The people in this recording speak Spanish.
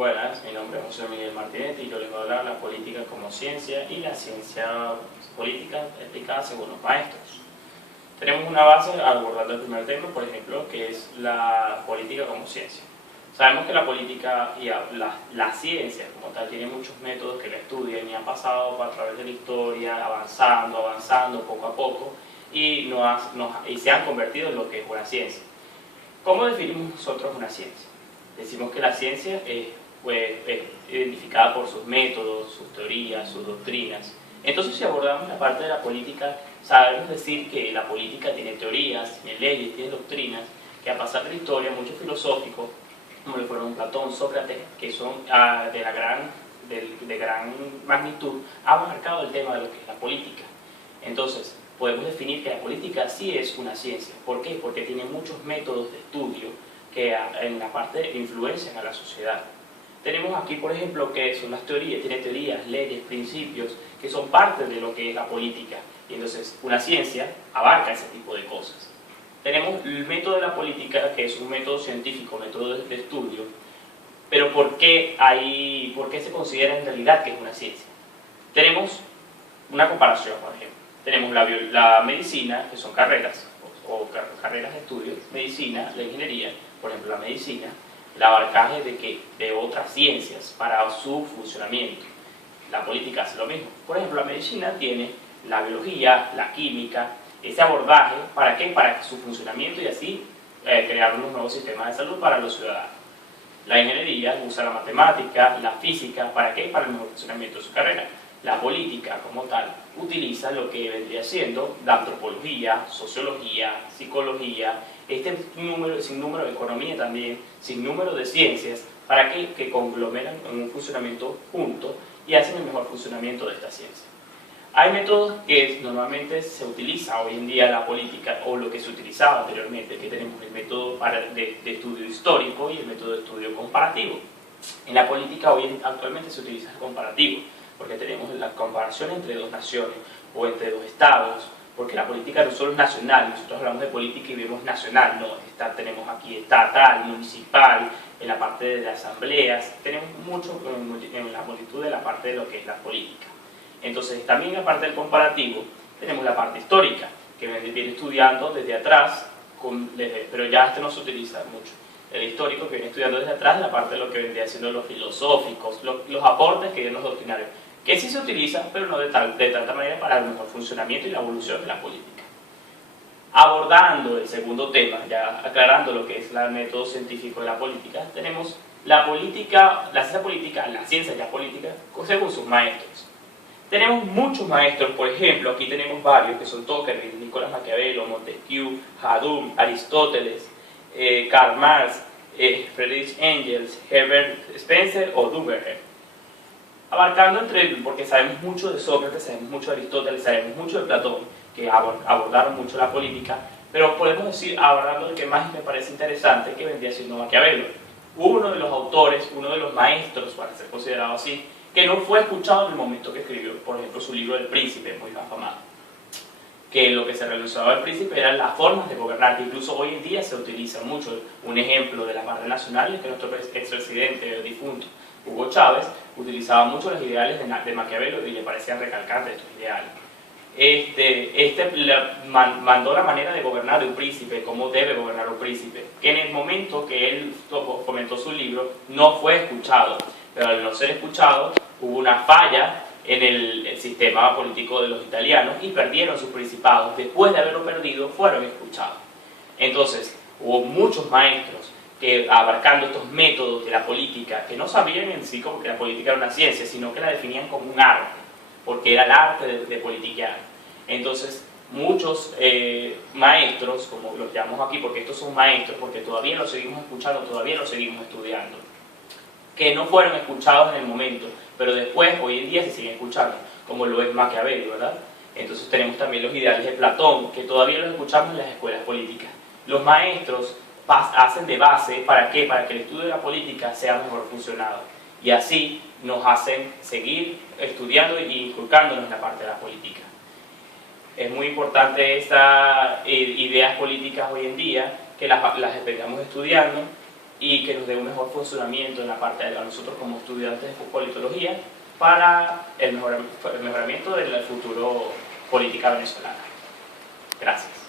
Buenas, mi nombre es José Miguel Martínez y yo les voy a hablar de la política como ciencia y la ciencia política explicada según los maestros. Tenemos una base abordando el primer tema, por ejemplo, que es la política como ciencia. Sabemos que la política y la ciencia como tal tiene muchos métodos que la estudian y han pasado a través de la historia, avanzando poco a poco y se han convertido en lo que es una ciencia. ¿Cómo definimos nosotros una ciencia? Decimos que la ciencia es identificada por sus métodos, sus teorías, sus doctrinas. Entonces, si abordamos la parte de la política, sabemos decir que la política tiene teorías, tiene leyes, tiene doctrinas, que a pasar de la historia, muchos filosóficos, como le fueron Platón, Sócrates, que son de gran magnitud, han marcado el tema de lo que es la política. Entonces, podemos definir que la política sí es una ciencia. ¿Por qué? Porque tiene muchos métodos de estudio que en la parte influencian a la sociedad. Tenemos aquí, por ejemplo, que son las teorías, tiene teorías, leyes, principios, que son parte de lo que es la política. Y entonces, una ciencia abarca ese tipo de cosas. Tenemos el método de la política, que es un método científico, un método de estudio, pero ¿por qué se considera en realidad que es una ciencia? Tenemos una comparación, por ejemplo. Tenemos la medicina, que son carreras, o carreras de estudio, medicina, la ingeniería, por ejemplo, la medicina, el abarcaje de otras ciencias para su funcionamiento. La política hace lo mismo. Por ejemplo, la medicina tiene la biología, la química, ese abordaje, ¿para qué? Para su funcionamiento y así crear unos nuevos sistemas de salud para los ciudadanos. La ingeniería usa la matemática, la física, ¿para qué? Para el mejor funcionamiento de su carrera. La política, como tal, utiliza lo que vendría siendo la antropología, sociología, psicología, sinnúmero de economía también, sinnúmero de ciencias, ¿para qué? Que conglomeran en un funcionamiento junto y hacen el mejor funcionamiento de esta ciencia. Hay métodos que normalmente se utiliza hoy en día en la política, o lo que se utilizaba anteriormente, que tenemos el método de estudio histórico y el método de estudio comparativo. En la política actualmente se utiliza el comparativo, porque tenemos la comparación entre dos naciones o entre dos estados, porque la política no solo es nacional, nosotros hablamos de política y vemos nacional, no, tenemos aquí estatal, municipal, en la parte de las asambleas, tenemos mucho en la multitud de la parte de lo que es la política. Entonces, también en la parte del comparativo, tenemos la parte histórica, que viene estudiando desde atrás, pero ya no se utiliza mucho. El histórico que viene estudiando desde atrás, la parte de lo que vendría siendo los filosóficos, los aportes que vienen los doctrinarios, que sí se utilizan, pero no de tanta manera para el mejor funcionamiento y la evolución de la política. Abordando el segundo tema, ya aclarando lo que es el método científico de la política, tenemos la ciencia ya política, según sus maestros. Tenemos muchos maestros, por ejemplo, aquí tenemos varios, que son Tocqueville, Nicolás Maquiavelo, Montesquieu, Hadum, Aristóteles, Karl Marx, Friedrich Engels, Herbert Spencer o Duverger. Abarcando porque sabemos mucho de Sócrates, sabemos mucho de Aristóteles, sabemos mucho de Platón, que abordaron mucho la política, pero podemos decir, abordando el que más me parece interesante, que vendría siendo Maquiavelo. Uno de los autores, uno de los maestros, para ser considerado así, que no fue escuchado en el momento que escribió, por ejemplo, su libro El Príncipe, muy afamado. Que lo que se realizaba El Príncipe eran las formas de gobernar, que incluso hoy en día se utiliza mucho. Un ejemplo de las barras nacionales, que nuestro expresidente difunto, Hugo Chávez, utilizaba mucho los ideales de Maquiavelo y le parecían recalcantes estos ideales. Mandó la manera de gobernar de un príncipe, cómo debe gobernar un príncipe, que en el momento que él comentó su libro no fue escuchado, pero al no ser escuchado hubo una falla en el sistema político de los italianos y perdieron sus principados. Después de haberlo perdido fueron escuchados. Entonces hubo muchos maestros que abarcando estos métodos de la política, que no sabían en sí como que la política era una ciencia, sino que la definían como un arte, porque era el arte de politiquear. Entonces, muchos maestros, como los llamamos aquí, porque estos son maestros, porque todavía los seguimos escuchando, todavía los seguimos estudiando, que no fueron escuchados en el momento, pero después, hoy en día, se siguen escuchando, como lo es Maquiavelo, ¿verdad? Entonces tenemos también los ideales de Platón, que todavía los escuchamos en las escuelas políticas. Los maestros hacen de base, ¿para qué? Para que el estudio de la política sea mejor funcionado. Y así nos hacen seguir estudiando y inculcándonos en la parte de la política. Es muy importante estas ideas políticas hoy en día, que las vengamos estudiando y que nos dé un mejor funcionamiento en la parte de nosotros como estudiantes de politología para el mejoramiento del futuro política venezolana. Gracias.